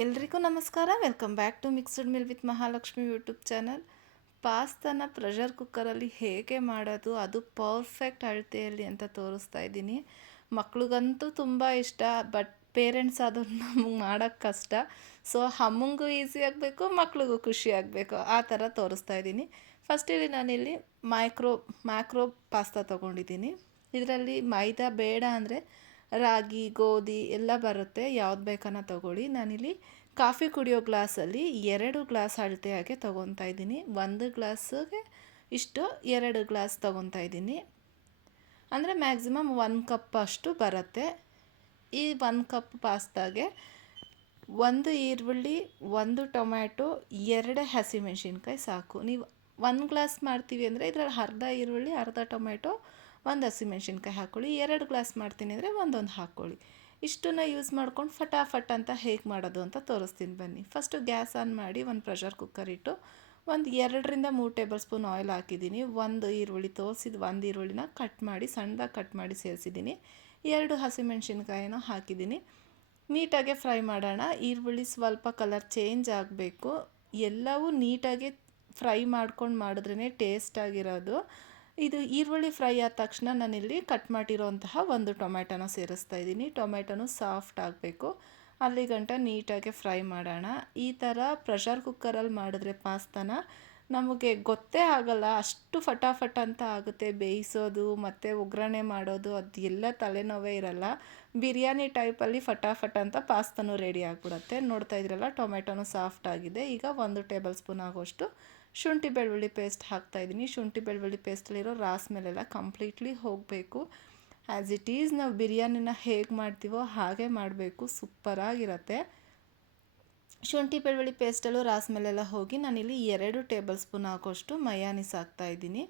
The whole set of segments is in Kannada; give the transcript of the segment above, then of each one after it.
ಎಲ್ರಿಗೂ ನಮಸ್ಕಾರ. Welcome back to mixed meal with Mahalakshmi YouTube channel. ಪಾಸ್ತಾನ ಪ್ರೆಷರ್ ಕುಕ್ಕರಲ್ಲಿ ಹೇಗೆ ಮಾಡೋದು, ಅದು ಪರ್ಫೆಕ್ಟ್ ಅಳತೆಯಲ್ಲಿ ಅಂತ ತೋರಿಸ್ತಾ ಇದ್ದೀನಿ. ಮಕ್ಳಿಗಂತೂ ತುಂಬ ಇಷ್ಟ, ಬಟ್ ಪೇರೆಂಟ್ಸ್ ಅದನ್ನು ನಮಗೆ ಮಾಡೋಕ್ಕೆ ಕಷ್ಟ. ಸೊ ಅಮ್ಮಂಗೂ ಈಸಿ ಆಗಬೇಕು, ಮಕ್ಳಿಗೂ ಖುಷಿ ಆಗಬೇಕು, ಆ ಥರ ತೋರಿಸ್ತಾ ಇದ್ದೀನಿ. ಫಸ್ಟಿಲ್ಲಿ ನಾನಿಲ್ಲಿ ಮ್ಯಾಕ್ರೋ ಪಾಸ್ತಾ ತೊಗೊಂಡಿದ್ದೀನಿ. ಇದರಲ್ಲಿ ಮೈದಾ ಬೇಡ ಅಂದರೆ ರಾಗಿ, ಗೋಧಿ ಎಲ್ಲ ಬರುತ್ತೆ, ಯಾವ್ದು ಬೇಕನ್ನ ತೊಗೊಳ್ಳಿ. ನಾನಿಲ್ಲಿ ಕಾಫಿ ಕುಡಿಯೋ ಗ್ಲಾಸಲ್ಲಿ 2 ಗ್ಲಾಸ್ ಅಳತೆಯಾಗೆ ತೊಗೊತಾ ಇದ್ದೀನಿ. 1 ಗ್ಲಾಸಿಗೆ ಇಷ್ಟು 2 ಗ್ಲಾಸ್ ತೊಗೊತಾ ಇದ್ದೀನಿ. ಅಂದರೆ ಮ್ಯಾಕ್ಸಿಮಮ್ 1 ಕಪ್ ಅಷ್ಟು ಬರುತ್ತೆ. ಈ 1 ಕಪ್ ಪಾಸ್ತಾಗೆ 1 ಈರುಳ್ಳಿ, 1 ಟೊಮ್ಯಾಟೊ, 2 ಹಸಿಮೆಣಸಿನ್ಕಾಯಿ ಸಾಕು. ನೀವು 1 ಗ್ಲಾಸ್ ಮಾಡ್ತೀವಿ ಅಂದರೆ ಇದರಲ್ಲಿ ಅರ್ಧ ಈರುಳ್ಳಿ, ಅರ್ಧ ಟೊಮ್ಯಾಟೊ, 1 ಹಸಿಮೆಣಸಿನ್ಕಾಯಿ ಹಾಕ್ಕೊಳ್ಳಿ. 2 ಗ್ಲಾಸ್ ಮಾಡ್ತೀನಿ ಅಂದರೆ ಒಂದೊಂದು ಹಾಕ್ಕೊಳ್ಳಿ. ಇಷ್ಟನ್ನು ಯೂಸ್ ಮಾಡ್ಕೊಂಡು ಫಟಾಫಟ್ ಅಂತ ಹೇಗೆ ಮಾಡೋದು ಅಂತ ತೋರಿಸ್ತೀನಿ ಬನ್ನಿ. ಫಸ್ಟು ಗ್ಯಾಸ್ ಆನ್ ಮಾಡಿ ಒಂದು ಪ್ರೆಷರ್ ಕುಕ್ಕರ್ ಇಟ್ಟು ಒಂದು 2ರಿಂದ 3 ಟೇಬಲ್ ಸ್ಪೂನ್ ಆಯಿಲ್ ಹಾಕಿದ್ದೀನಿ. 1 ಈರುಳ್ಳಿ ತೋರಿಸಿದ 1 ಈರುಳ್ಳಿನ ಕಟ್ ಮಾಡಿ ಸಣ್ಣದಾಗಿ ಕಟ್ ಮಾಡಿ ಸೇರಿಸಿದ್ದೀನಿ. 2 ಹಸಿಮೆಣಸಿನ್ಕಾಯಿನ ಹಾಕಿದ್ದೀನಿ. ನೀಟಾಗೆ ಫ್ರೈ ಮಾಡೋಣ. ಈರುಳ್ಳಿ ಸ್ವಲ್ಪ ಕಲರ್ ಚೇಂಜ್ ಆಗಬೇಕು. ಎಲ್ಲವೂ ನೀಟಾಗಿ ಫ್ರೈ ಮಾಡ್ಕೊಂಡು ಮಾಡಿದ್ರೇ ಟೇಸ್ಟಾಗಿರೋದು. ಇದು ಈರುಳ್ಳಿ ಫ್ರೈ ಆದ ತಕ್ಷಣ ನಾನಿಲ್ಲಿ ಕಟ್ ಮಾಡಿರೋಂತಹ 1 ಟೊಮ್ಯಾಟೊನ ಸೇರಿಸ್ತಾ ಇದ್ದೀನಿ. ಟೊಮ್ಯಾಟೊನು ಸಾಫ್ಟ್ ಆಗಬೇಕು, ಅಲ್ಲಿ ಗಂಟ ನೀಟಾಗಿ ಫ್ರೈ ಮಾಡೋಣ. ಈ ಥರ ಪ್ರೆಷರ್ ಕುಕ್ಕರಲ್ಲಿ ಮಾಡಿದ್ರೆ ಪಾಸ್ತಾನ ನಮಗೆ ಗೊತ್ತೇ ಆಗಲ್ಲ, ಅಷ್ಟು ಫಟಾಫಟ್ ಅಂತ ಆಗುತ್ತೆ. ಬೇಯಿಸೋದು ಮತ್ತು ಒಗ್ಗರಣೆ ಮಾಡೋದು ಅದು ಎಲ್ಲ ತಲೆನೋವೇ ಇರಲ್ಲ. ಬಿರಿಯಾನಿ ಟೈಪಲ್ಲಿ ಫಟಾಫಟ್ ಅಂತ ಪಾಸ್ತಾನು ರೆಡಿ ಆಗಿಬಿಡುತ್ತೆ. ನೋಡ್ತಾ ಇದ್ರಲ್ಲ, ಟೊಮೆಟೊನು ಸಾಫ್ಟ್ ಆಗಿದೆ. ಈಗ 1 ಟೇಬಲ್ ಸ್ಪೂನ್ ಆಗೋಷ್ಟು ಶುಂಠಿ ಬೆಳ್ಳುಳ್ಳಿ ಪೇಸ್ಟ್ ಹಾಕ್ತಾಯಿದ್ದೀನಿ. ಶುಂಠಿ ಬೆಳ್ಳುಳ್ಳಿ ಪೇಸ್ಟಲ್ಲಿರೋ ರಾಸ್ ಮೇಲೆಲ್ಲ ಕಂಪ್ಲೀಟ್ಲಿ ಹೋಗಬೇಕು. ಆ್ಯಸ್ ಇಟ್ ಈಸ್ ನಾವು ಬಿರಿಯಾನಿನ ಹೇಗೆ ಮಾಡ್ತೀವೋ ಹಾಗೆ ಮಾಡಬೇಕು, ಸೂಪರಾಗಿರುತ್ತೆ. ಶುಂಠಿ ಬೆಳ್ಳುಳ್ಳಿ ಪೇಸ್ಟಲ್ಲೂ ರಾಸ್ ಮೇಲೆಲ್ಲ ಹೋಗಿ ನಾನಿಲ್ಲಿ 2 ಟೇಬಲ್ ಸ್ಪೂನ್ ಆಗೋಷ್ಟು ಮಯಾನೀಸ್ ಹಾಕ್ತಾಯಿದ್ದೀನಿ.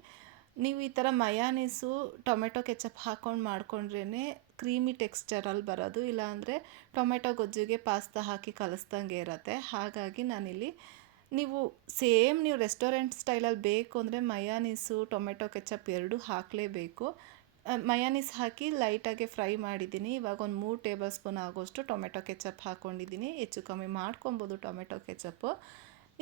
ನೀವು ಈ ಥರ ಮಯಾನೀಸು ಟೊಮೆಟೊ ಕೆಚಪ್ ಹಾಕ್ಕೊಂಡು ಮಾಡ್ಕೊಂಡ್ರೇ ಕ್ರೀಮಿ ಟೆಕ್ಸ್ಚರಲ್ಲಿ ಬರೋದು, ಇಲ್ಲಾಂದರೆ ಟೊಮೆಟೊ ಗೊಜ್ಜಿಗೆ ಪಾಸ್ತಾ ಹಾಕಿ ಕಲಿಸ್ದಂಗೆ ಇರುತ್ತೆ. ಹಾಗಾಗಿ ನಾನಿಲ್ಲಿ ನೀವು ರೆಸ್ಟೋರೆಂಟ್ ಸ್ಟೈಲಲ್ಲಿ ಬೇಕು ಅಂದರೆ ಮಯಾನೀಸು ಟೊಮೆಟೊ ಕೆಚಪ್ ಎರಡೂ ಹಾಕಲೇಬೇಕು. ಮಯಾನೀಸ್ ಹಾಕಿ ಲೈಟಾಗಿ ಫ್ರೈ ಮಾಡಿದ್ದೀನಿ. ಇವಾಗ ಒಂದು 3 ಟೇಬಲ್ ಸ್ಪೂನ್ ಆಗೋಷ್ಟು ಟೊಮೆಟೊ ಕೆಚಪ್ ಹಾಕ್ಕೊಂಡಿದ್ದೀನಿ. ಹೆಚ್ಚು ಕಮ್ಮಿ ಮಾಡ್ಕೊಬೋದು ಟೊಮೆಟೊ ಕೆಚಪ್ಪು.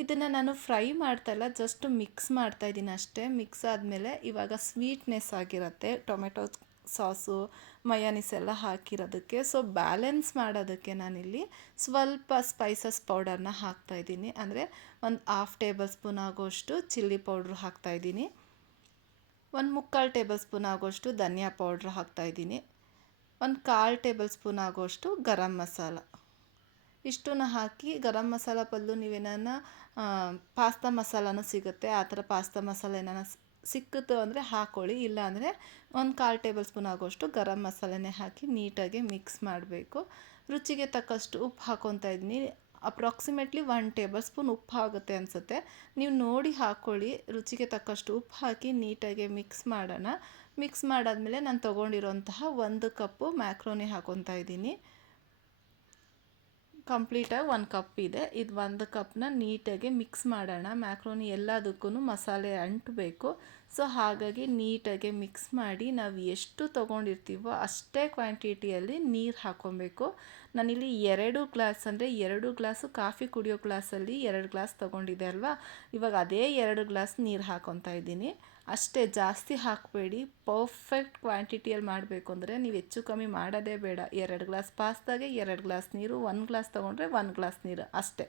ಇದನ್ನು ನಾನು ಫ್ರೈ ಮಾಡ್ತಾಯಿಲ್ಲ, ಜಸ್ಟ್ ಮಿಕ್ಸ್ ಮಾಡ್ತಾಯಿದ್ದೀನಿ ಅಷ್ಟೇ. ಮಿಕ್ಸ್ ಆದಮೇಲೆ ಇವಾಗ ಸ್ವೀಟ್ನೆಸ್ ಆಗಿರುತ್ತೆ ಟೊಮೆಟೊ ಸಾಸು ಮಯಾನೀಸ್ ಎಲ್ಲ ಹಾಕಿರೋದಕ್ಕೆ. ಸೊ ಬ್ಯಾಲೆನ್ಸ್ ಮಾಡೋದಕ್ಕೆ ನಾನಿಲ್ಲಿ ಸ್ವಲ್ಪ ಸ್ಪೈಸಸ್ ಪೌಡರ್ನ ಹಾಕ್ತಾಯಿದ್ದೀನಿ. ಅಂದರೆ ಒಂದು 1/2 ಟೇಬಲ್ ಸ್ಪೂನ್ ಆಗೋಷ್ಟು ಚಿಲ್ಲಿ ಪೌಡ್ರು ಹಾಕ್ತಾಯಿದ್ದೀನಿ. 1/4 ಟೇಬಲ್ ಸ್ಪೂನ್ ಆಗೋಷ್ಟು ಧನಿಯಾ ಪೌಡ್ರ್ ಹಾಕ್ತಾಯಿದ್ದೀನಿ. 1/4 ಟೇಬಲ್ ಸ್ಪೂನ್ ಆಗೋಷ್ಟು ಗರಂ ಮಸಾಲ. ಇಷ್ಟನ್ನು ಹಾಕಿ ಗರಂ ಮಸಾಲ ಬದಲು ನೀವೇನ ಪಾಸ್ತಾ ಮಸಾಲನೂ ಸಿಗುತ್ತೆ, ಆ ಥರ ಪಾಸ್ತಾ ಮಸಾಲೆ ಏನಾನ ಸಿಕ್ಕಿತು ಅಂದರೆ ಹಾಕ್ಕೊಳ್ಳಿ. ಇಲ್ಲಾಂದರೆ 1/4 ಟೇಬಲ್ ಸ್ಪೂನ್ ಆಗೋಷ್ಟು ಗರಂ ಮಸಾಲೆನೇ ಹಾಕಿ ನೀಟಾಗಿ ಮಿಕ್ಸ್ ಮಾಡಬೇಕು. ರುಚಿಗೆ ತಕ್ಕಷ್ಟು ಉಪ್ಪು ಹಾಕ್ಕೊತಾ ಇದ್ದೀನಿ. ಅಪ್ರಾಕ್ಸಿಮೇಟ್ಲಿ 1 ಟೇಬಲ್ ಸ್ಪೂನ್ ಉಪ್ಪು ಆಗುತ್ತೆ ಅನಿಸುತ್ತೆ, ನೀವು ನೋಡಿ ಹಾಕ್ಕೊಳ್ಳಿ. ರುಚಿಗೆ ತಕ್ಕಷ್ಟು ಉಪ್ಪು ಹಾಕಿ ನೀಟಾಗಿ ಮಿಕ್ಸ್ ಮಾಡೋಣ. ಮಿಕ್ಸ್ ಮಾಡಾದಮೇಲೆ ನಾನು ತೊಗೊಂಡಿರೋಂತಹ 1 ಕಪ್ಪು ಮ್ಯಾಕ್ರೋನಿ ಹಾಕ್ಕೊತಾ ಇದ್ದೀನಿ. ಕಂಪ್ಲೀಟಾಗಿ 1 ಕಪ್ ಇದೆ. ಇದು 1 ಕಪ್ನ ನೀಟಾಗಿ ಮಿಕ್ಸ್ ಮಾಡೋಣ. ಮ್ಯಾಕ್ರೋನಿ ಎಲ್ಲದಕ್ಕೂ ಮಸಾಲೆ ಅಂಟಬೇಕು. ಸೊ ಹಾಗಾಗಿ ನೀಟಾಗಿ ಮಿಕ್ಸ್ ಮಾಡಿ ನಾವು ಎಷ್ಟು ತೊಗೊಂಡಿರ್ತೀವೋ ಅಷ್ಟೇ ಕ್ವಾಂಟಿಟಿಯಲ್ಲಿ ನೀರು ಹಾಕ್ಕೊಬೇಕು. ನಾನಿಲ್ಲಿ 2 ಗ್ಲಾಸ್ ಅಂದರೆ 2 ಗ್ಲಾಸು ಕಾಫಿ ಕುಡಿಯೋ ಗ್ಲಾಸಲ್ಲಿ 2 ಗ್ಲಾಸ್ ತೊಗೊಂಡಿದ್ದೆ ಅಲ್ವಾ, ಇವಾಗ ಅದೇ 2 ಗ್ಲಾಸ್ ನೀರು ಹಾಕ್ಕೊತಾ ಇದ್ದೀನಿ ಅಷ್ಟೇ. ಜಾಸ್ತಿ ಹಾಕಬೇಡಿ. ಪರ್ಫೆಕ್ಟ್ ಕ್ವಾಂಟಿಟಿಯಲ್ಲಿ ಮಾಡಬೇಕು ಅಂದರೆ ನೀವು ಹೆಚ್ಚು ಕಮ್ಮಿ ಮಾಡೋದೇ ಬೇಡ. 2 ಗ್ಲಾಸ್ ಪಾಸ್ತಾಗೆ 2 ಗ್ಲಾಸ್ ನೀರು, 1 ಗ್ಲಾಸ್ ತೊಗೊಂಡ್ರೆ 1 ಗ್ಲಾಸ್ ನೀರು ಅಷ್ಟೇ.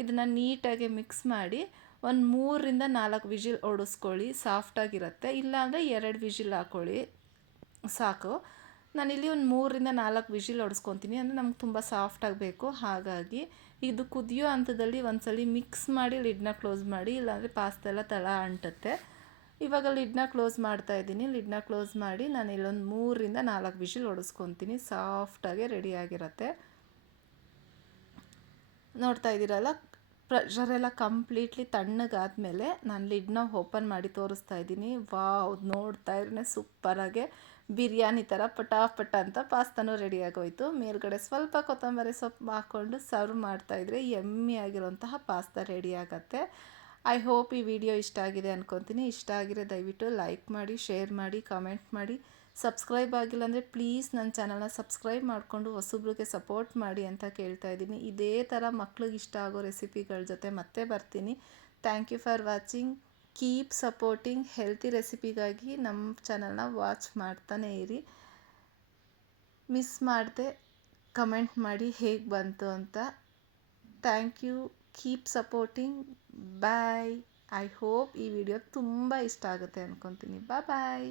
ಇದನ್ನು ನೀಟಾಗಿ ಮಿಕ್ಸ್ ಮಾಡಿ ಒಂದು 3ರಿಂದ 4 ವಿಜಿಲ್ ಹೊಡಿಸ್ಕೊಳ್ಳಿ, ಸಾಫ್ಟಾಗಿರುತ್ತೆ. ಇಲ್ಲಾಂದರೆ 2 ವಿಜಿಲ್ ಹಾಕ್ಕೊಳ್ಳಿ ಸಾಕು. ನಾನಿಲ್ಲಿ ಒಂದು 3ರಿಂದ 4 ವಿಜಿಲ್ ಹೊಡಿಸ್ಕೊತೀನಿ, ಅಂದರೆ ನಮ್ಗೆ ತುಂಬ ಸಾಫ್ಟ್ ಆಗಬೇಕು. ಹಾಗಾಗಿ ಇದು ಕುದಿಯೋ ಹಂತದಲ್ಲಿ ಒಂದ್ಸಲಿ ಮಿಕ್ಸ್ ಮಾಡಿ ಲಿಡ್ನ ಕ್ಲೋಸ್ ಮಾಡಿ, ಇಲ್ಲಾಂದರೆ ಪಾಸ್ತಾ ಎಲ್ಲ ತಳ ಅಂಟುತ್ತೆ. ಇವಾಗ ಲಿಡ್ನ ಕ್ಲೋಸ್ ಮಾಡ್ತಾಯಿದ್ದೀನಿ. ಲಿಡ್ನ ಕ್ಲೋಸ್ ಮಾಡಿ ನಾನು ಇಲ್ಲೊಂದು 3ರಿಂದ 4 ವಿಜಿಲ್ ಹೊಡಿಸ್ಕೊತೀನಿ. ಸಾಫ್ಟಾಗಿ ರೆಡಿಯಾಗಿರುತ್ತೆ. ನೋಡ್ತಾ ಇದ್ದೀರಲ್ಲ, ಪ್ರೆಷರೆಲ್ಲ ಕಂಪ್ಲೀಟ್ಲಿ ತಣ್ಣಗಾದ್ಮೇಲೆ ನಾನು ಲಿಡ್ನ ಓಪನ್ ಮಾಡಿ ತೋರಿಸ್ತಾ ಇದ್ದೀನಿ. ವಾವ್, ನೋಡ್ತಾ ಇದ್ರೆ ಸೂಪರಾಗೆ ಬಿರಿಯಾನಿ ಥರ ಪಟಾಪಟ ಅಂತ ಪಾಸ್ತಾನೂ ರೆಡಿಯಾಗೋಯ್ತು. ಮೇಲ್ಗಡೆ ಸ್ವಲ್ಪ ಕೊತ್ತಂಬರಿ ಸೊಪ್ಪು ಹಾಕ್ಕೊಂಡು ಸರ್ವ್ ಮಾಡ್ತಾಯಿದ್ರೆ ಯಮ್ಮಿ ಆಗಿರೋಂತಹ ಪಾಸ್ತಾ ರೆಡಿ ಆಗುತ್ತೆ. ಐ ಹೋಪ್ ಈ ವಿಡಿಯೋ ಇಷ್ಟ ಆಗಿದೆ ಅಂದ್ಕೊತೀನಿ. ಇಷ್ಟ ಆಗಿರೋ ದಯವಿಟ್ಟು ಲೈಕ್ ಮಾಡಿ, ಶೇರ್ ಮಾಡಿ, ಕಮೆಂಟ್ ಮಾಡಿ, ಸಬ್ಸ್ಕ್ರೈಬ್ ಆಗಿಲ್ಲ ಅಂದರೆ ಪ್ಲೀಸ್ ನನ್ನ ಚಾನಲ್ನ ಸಬ್ಸ್ಕ್ರೈಬ್ ಮಾಡಿಕೊಂಡು ಹೊಸಬ್ರಿಗೆ ಸಪೋರ್ಟ್ ಮಾಡಿ ಅಂತ ಕೇಳ್ತಾ ಇದ್ದೀನಿ. ಇದೇ ಥರ ಮಕ್ಳಿಗೆ ಇಷ್ಟ ಆಗೋ ರೆಸಿಪಿಗಳ ಜೊತೆ ಮತ್ತೆ ಬರ್ತೀನಿ. Thank you for watching. Keep supporting. Healthy ರೆಸಿಪಿಗಾಗಿ ನಮ್ಮ ಚಾನಲ್ನ ವಾಚ್ ಮಾಡ್ತಾನೇ ಇರಿ. ಮಿಸ್ ಮಾಡದೆ ಕಮೆಂಟ್ ಮಾಡಿ ಹೇಗೆ ಬಂತು ಅಂತ. Thank you. Keep supporting. Bye. I hope ಈ ವಿಡಿಯೋ ತುಂಬ ಇಷ್ಟ ಆಗುತ್ತೆ ಅಂದ್ಕೊತೀನಿ. ಬಾಯ್.